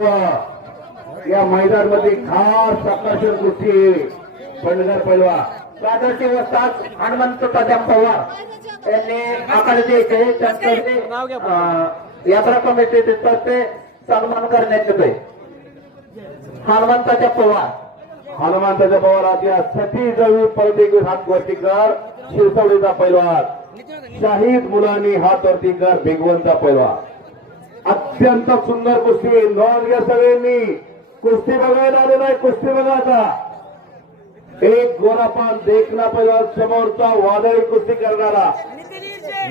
या मैदान खास आकर्षण गोष्टी पंढगर पैलवा. दादरचे वस्ताद हनुमंत प्रताप पवार. यांनी आकडे त्यांचे यात्रा कमिटी तर्फे सन्मान करण्यात येतोय. हनुमंताच्या पवार. हनुमंताच्या पवाराच्या सती जवळ परत एक हात वरती कर. शिरसवडीचा पैलवान. शाहीद मुलांनी हात वरती कर. भिगवंता पैलवान. अत्यंत सुंदर कुस्ती नोंद घ्या सगळ्यांनी. कुस्ती बघायला आलेला आहे कुस्ती बघा आता. एक गोरापान देखना पैलवान समोरचा वादळी कुस्ती करणारा.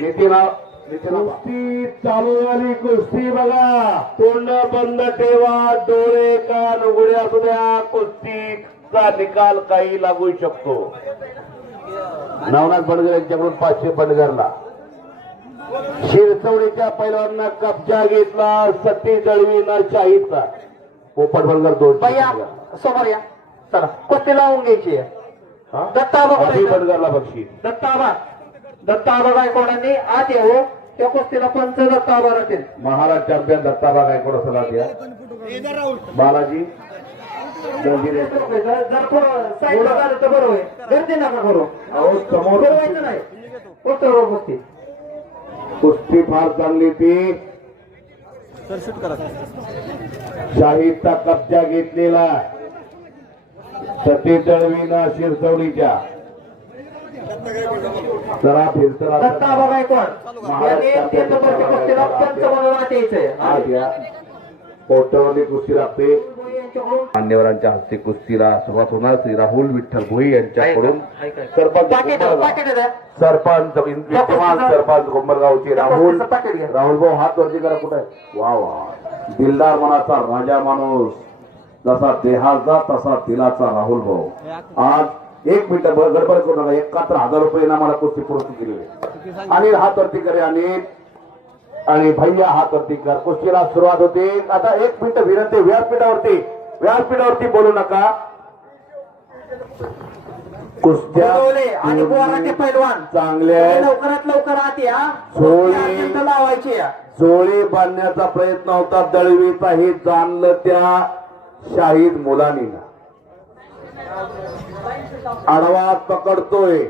नितीना कुस्ती चालू झाली कुस्ती बघा. तोंड बंद ठेवा डोळे कान उघडे असू द्या. कुस्तीचा निकाल काही लागू शकतो. नवनाथ बडगर यांच्याकडून पाचशे बडगरला. शिरचवडीच्या पैलवांना कब्जा घेतला सती जळवीना शाहीदचा. पोपट बडगर दोन भैया समोर या. चला कुस्ती लावून घ्यायची आहे. दत्ता अभि बघा बडगरला बक्षीस दत्ताबा दत्ताबा गायकवाडांनी आत येऊ त्या कुस्तीला पंच दत्ताबा राहतील महाराज चॅम्पियन दत्ताबा गायकवाड सला द्या बालाजी. जर थोडं साईडला झालं तर बरं होईल. गर्दी नका करू. अहो समोर. नाही. कुस्ती. कुस्ती फार चांगली ती शाहीदचा कब्जा घेतलेला. सती दळवीना शिरसवडीच्या जरा फिरतरा गायकवाड यांनी कुस्तीला पंच म्हणून हा कुस्ती लागते मान्यवरांच्या हस्ते कुस्तीला सुरुवात होणार. श्री राहुल विठ्ठल भोई यांच्याकडून सरपंच सरपंच विद्यमान सरपंच कोंबरगावचे राहुल. राहुल भाऊ हात वरती करा कुठे? वा वा. दिलदार मनाचा राजा माणूस. जसा देहाचा तसा दिलाचा राहुल भाऊ. आज एक मिनिट गडबड करू नका. एकाहत्तर हजार रुपये मला कुस्ती पुरस्कृत दिले आणि हात वरती करे आणि आणि भैया हात वरती कर. कुस्तीला सुरुवात होते. आता एक मिनिट विनंती व्यासपीठावरती. व्यासपीठावरती बोलू नका. कुस्त्या बोलवले. आणि बोराटे पैलवान. आहेत. लवकरात लवकर आत या. सोळी. अत्यंत लावायची या. जोळी बांधण्याचा प्रयत्न होता दळवीचा हे जाणलं त्या शाहीद मुलांनी आडवा पकडतोय.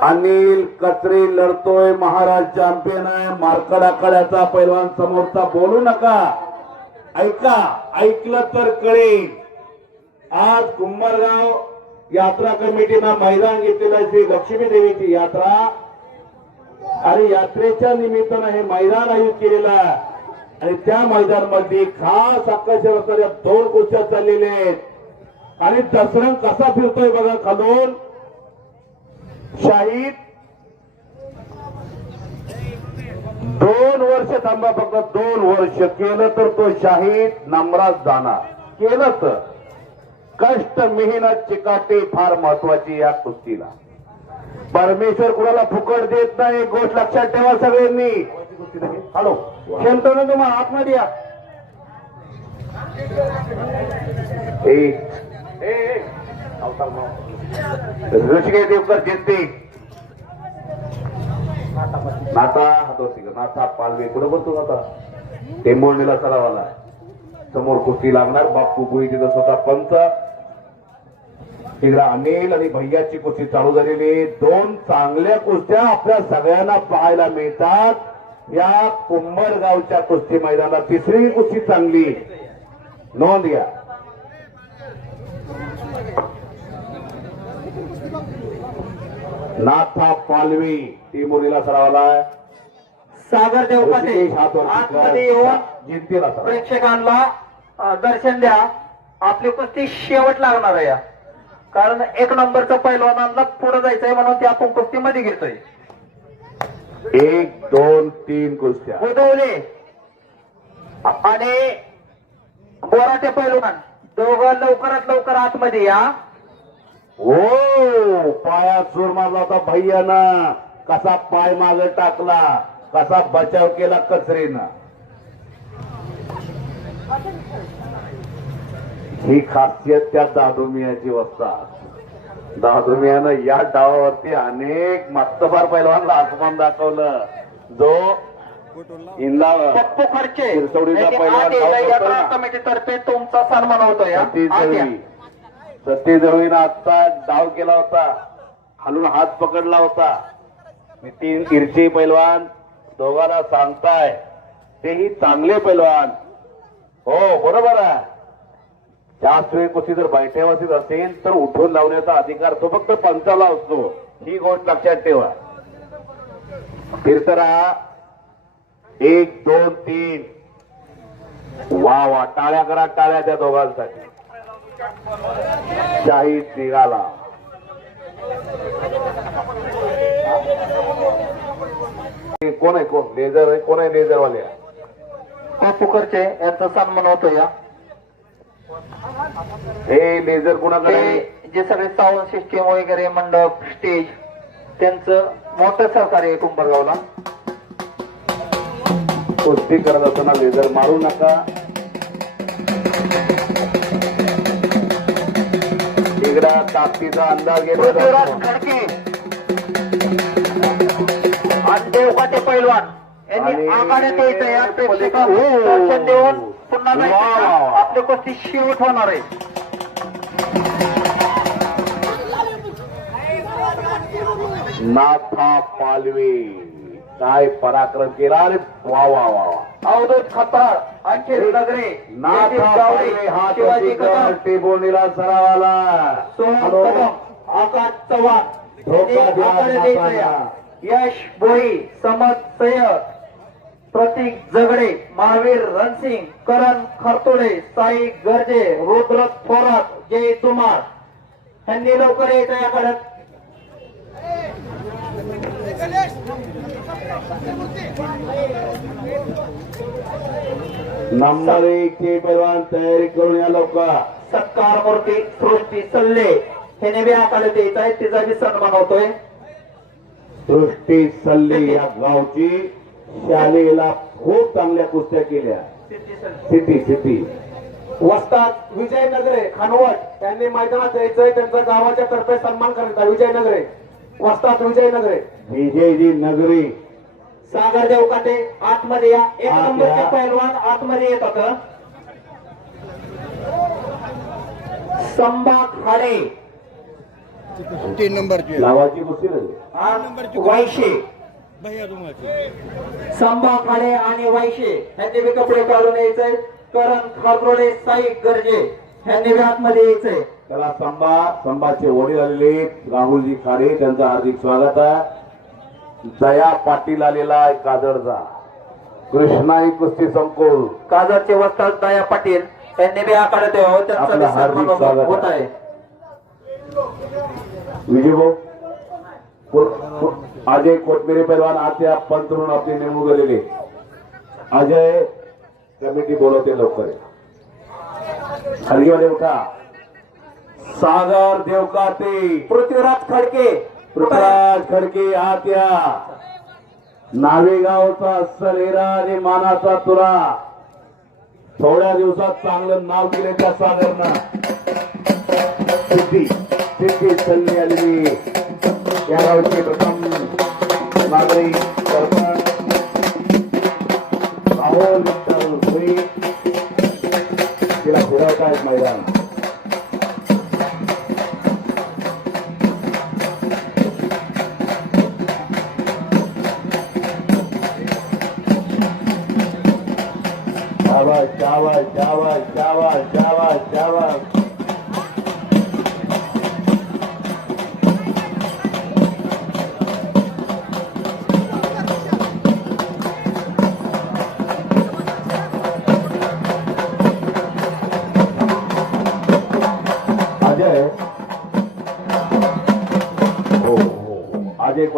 अनिल कचरे लढतोय. महाराज चॅम्पियन आहे. मार्कडाकड्याचा पैलवान समोरचा. बोलू नका. ऐका ऐकलं तर कळेल. आज कुंभरगाव यात्रा कमिटीनं मैदान घेतलेलं श्री लक्ष्मी देवीची यात्रा. आणि यात्रेच्या निमित्तानं हे मैदान आयोजित केलेलं आहे. आणि त्या मैदानमध्ये खास आकर्षण असणाऱ्या दोन गोष्टी चाललेल्या आहेत. आणि दसरंग कसा फिरतोय बघा खालून. शाहीद दोन वर्ष थांबा फक्त दोन वर्ष केलं तर तो शाहीद नम्रात जाणार. केलं तर. कष्ट मेहनत चिकाटी फार महत्वाची या कुस्तीला. परमेश्वर कुणाला फुकट देत नाही एक गोष्ट लक्षात ठेवा सगळ्यांनी. हॅलो. क्षमता तुम्हाला आतमध्ये या. ए, ए, ए. ऋषिकेश देवकर जिंते नाता हातवरती नाता पालवे कुठं बोलतो आता टेंबोर्णीला सरावाला समोर कुस्ती लागणार बापू भुई तिथं स्वतः पंच. तिकडे अनिल आणि भैयाची कुस्ती चालू झालेली. दोन चांगल्या कुस्त्या आपल्या सगळ्यांना पाहायला मिळतात. या कुंभरगावच्या कुस्ती मैदानात तिसरी कुस्ती चांगली. नोंद घ्या. नाथा पालवी ती मुलीला सरावाला आहे. सागर देवपाते आतमध्ये येऊन जिंतीला प्रेक्षकांना दर्शन द्या. आपली कुस्ती शेवट लागणार आहे या. कारण एक नंबरचा पैलवानांना पुढे जायचंय म्हणून ते आपण कुस्तीमध्ये घेतोय. एक दोन तीन कुस्त्या. बुधवले आणि बोराटे पैलवान दोघं लवकरात लवकर आतमध्ये या. हो पायात सूर मारला होता भैयानं. कसा पाय मागे टाकला कसा बचाव केला कचरेनं. ही खासियत त्या दादुमियाची वस्ता दादुमियानं या डावावरती अनेक मस्तबार पैलवानला आसमान दाखवलं. जो पप्पू यांनी पहिला. कमिटीतर्फे तुमचा सन्मान होतोय हा. सतीश आद्या. जळवीनं आता डाव केला होता. खालून हात पकडला होता. नितीन किरची पैलवान दोघांना सांगताय तेही चांगले पैलवान. हो बरोबर आहे. त्याच वेळी कुठे जर बैठ्यावरतीच असेल तर उठून लावण्याचा अधिकार तो फक्त पंचाला असतो. ही गोष्ट लक्षात ठेवा. फिरतरा एक दोन तीन. वा वा टाळ्या करा टाळ्या त्या दोघांसाठी. शाहीद निघाला हे कोण आहे कोण? लेझर आहे? कोण आहे लेझरवाले? पप्पू खर्चे यांचा सन्मान होतोय हा. हे लेझर कोणाकडे? ते जे सगळे साऊंड सिस्टीम वगैरे मंडप स्टेज त्यांचं मोठं सहकार्य आहे कुंभरगावला. कुस्ती करत असताना लेझर मारू नका. इकडा ताकदीचा अंदाज घेतला. खडके आणि पैलवान यांनी आघाड्यात यायचं या प्रेक्षकांना हो. देऊन पुन्हा? आपली कुस्ती शेवट होणार आहे नाथा पालवे काय पराक्रम केला अरे वा वा वा वा अवधूत खताळ अंकित हा शिवाजी कदम टेबोनीला सरावाला सोहम. कदम आकाश चव्हाण. यश भोई समद सय्यद प्रतीक जगडे महावीर रणसिंग करण खरतोडे साई गर्जे रुद्र थोरात जय तुमार यांनी लवकर यायचं या कडक नंबर एक चे पैलवान तयारी करून या लवकर. सत्कार मूर्ती सृष्टी सल्ले ह्याने बी आकारात यायचं आहे तिचा बी सन्मान होतोय. दृष्टी सल्ली या गावची शालेला खूप चांगल्या कुस्त्या केल्या. सिटी सिटी वस्ताद विजय नगरे खानवट यांनी मैदानात जायचंय त्यांचा गावाच्या तर्फे सन्मान करायचा विजय नगरे वस्ताद विजय नगरे विजयजी नगरी. सागर देवकाटे आतमध्ये या. एक आत नंबरचे. पैलवान आतमध्ये येत होत. संबा खाडे तीन नंबरची. नावाची आणि वायशे संबा खाडे आणि वायशे यांनी बी कपडे काढून यायचंय करण खारदोडे साई गरजे. यांनी बी आतमध्ये यायचंय त्याला संभा संभाचे वडील आलेले राहुलजी खाडे त्यांचं हार्दिक स्वागत आहे. दया पाटील आलेला आहे काजळचा. कृष्णाई कुस्ती संकुल. काजरचे वस्ताद दया पाटील यांनी बी आकारात यावं त्यांचा आपलं बी हार्दिक स्वागत होत आहे. को- को- अजय कोटमेरे पैलवान आत्या पंत म्हणून आपली नेमणूक झालेले अजय कमिटी बोलवते लवकर. हलगीवाले उठा. सागर देवकाते. पृथ्वीराज खडके. पृथ्वीराज खडके आत्या. नावेगावचा अस्सल आणि मानाचा तुरा थोड्या दिवसात चांगलं नाव दिले त्या सागरनं. सिद्धी सिद्धी सल्ली आलेली. या गावचे प्रथम नागरिक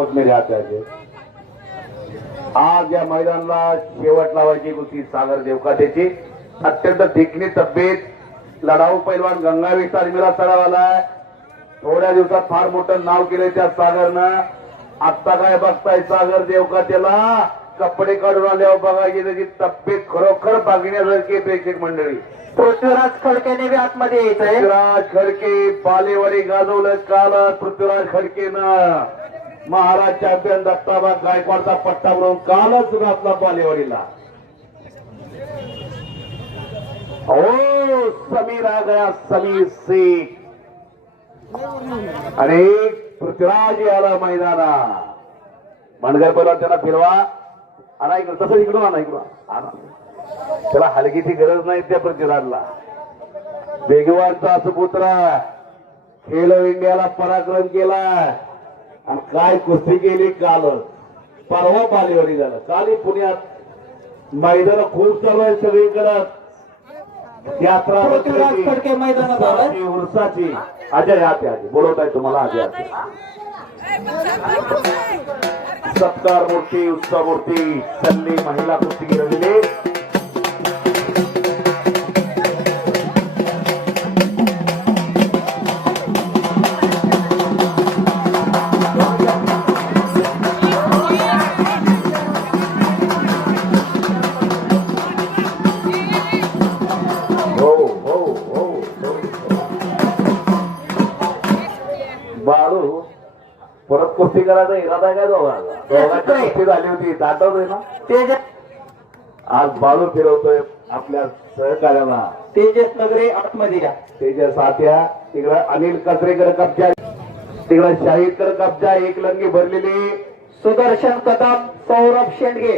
कोथमेरे हात आहे आज या मैदानाला शेवट लावायची होती सागर देवकातेची. अत्यंत देखणी तब्येत. लढाऊ पैलवान गंगावी तालमीला चढावालाय थोड्या दिवसात फार मोठं नाव केलंय त्या सागरनं. आत्ता काय बघताय सागर देवकातेला? कपडे काढून आल्यावर बघायची त्याची तब्येत खरोखर बघण्यासारखी आहे प्रेक्षक मंडळी. पृथ्वीराज खडकेने बी आतमध्ये पृथ्वीराज खडके बालेवाडी गाजवलं काल पृथ्वीराज खडकेनं. महाराज चॅम्पियन दत्ताबा गायकवाडचा पट्टा म्हणून कालच घातला बालेवाडीला. ओ हो, समीर आ गया समीर शेख आणि पृथ्वीराज आला मैदाना मनगर पहिला त्याला फिरवा. आणा इकडं तसं इकडून आणा इकडून आणा त्याला हलकीची गरज नाही त्या पृथ्वीराजला. बेगवानचा सुपुत्र खेलो इंडियाला पराक्रम केला आणि काय कुस्ती केली कालच. परवा बालेवाडी झालं. काल पुण्यात मैदान खूप चालू आहे सगळीकडं. यात्रा. उरसाची, अजय आते आते बोलवत आहे तुम्हाला अजय आते सत्कार मूर्ती उत्सव मूर्ती सल्ली महिला कुस्ती रविले परत कुस्ती करायचा इरादा आहे काय दोघांची? कुस्ती झाली होती. आठवतोय ना? तेजस आज बाळू फिरवतोय आपल्या सहकार्याला. तेजस नगरे आतमध्ये या. त्याच्या साथ्या तिकडं अनिल कचरेकर कब्जा तिकडं शाहीदकर कब्जा एक लंगी भरलेली. सुदर्शन कदम सौरभ शेंडगे.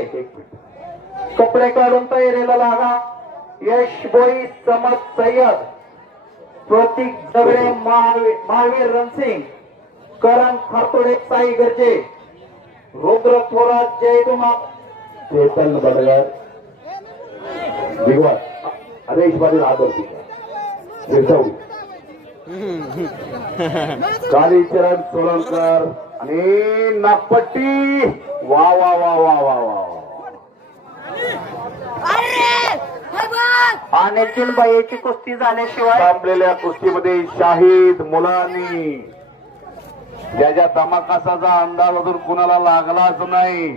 कपडे काढून तयारीला लागा यश बोई समद सय्यद. प्रतीक दगडे महावीर महावीर रणसिंग. करण खरतोडे साई गरजे रुद्र थोरात जय कुमार चेतन बडगर. भिगवण हरेश पाटील आदर्शी. शिरसवडी कालीचरण सोलंकर आणि नागपट्टी. वा वा वा वा वा वा आणखीन बाईची कुस्ती झाल्याशिवाय थांबलेल्या कुस्तीमध्ये शाहीद मुलांनी. ज्याच्या तमाकासाचा अंदाज अजून कुणाला लागलाच नाही.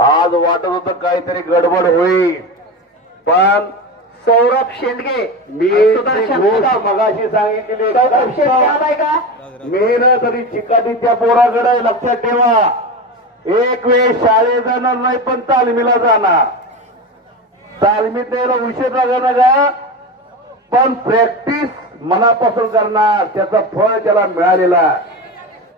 आज वाटत होतं काहीतरी गडबड होईल. पण सौरभ शेंडगे मी मगाशी सांगितलेली का? मेहनत आणि चिकाटी त्या पोराकडे लक्षात ठेवा. एक वेळ शाळेत जाणार नाही पण तालमीला जाणार. तालमीत यायला उशीर लागणार का पण प्रॅक्टिस मनापासून करणार त्याचं फळ त्याला मिळालेलं आहे.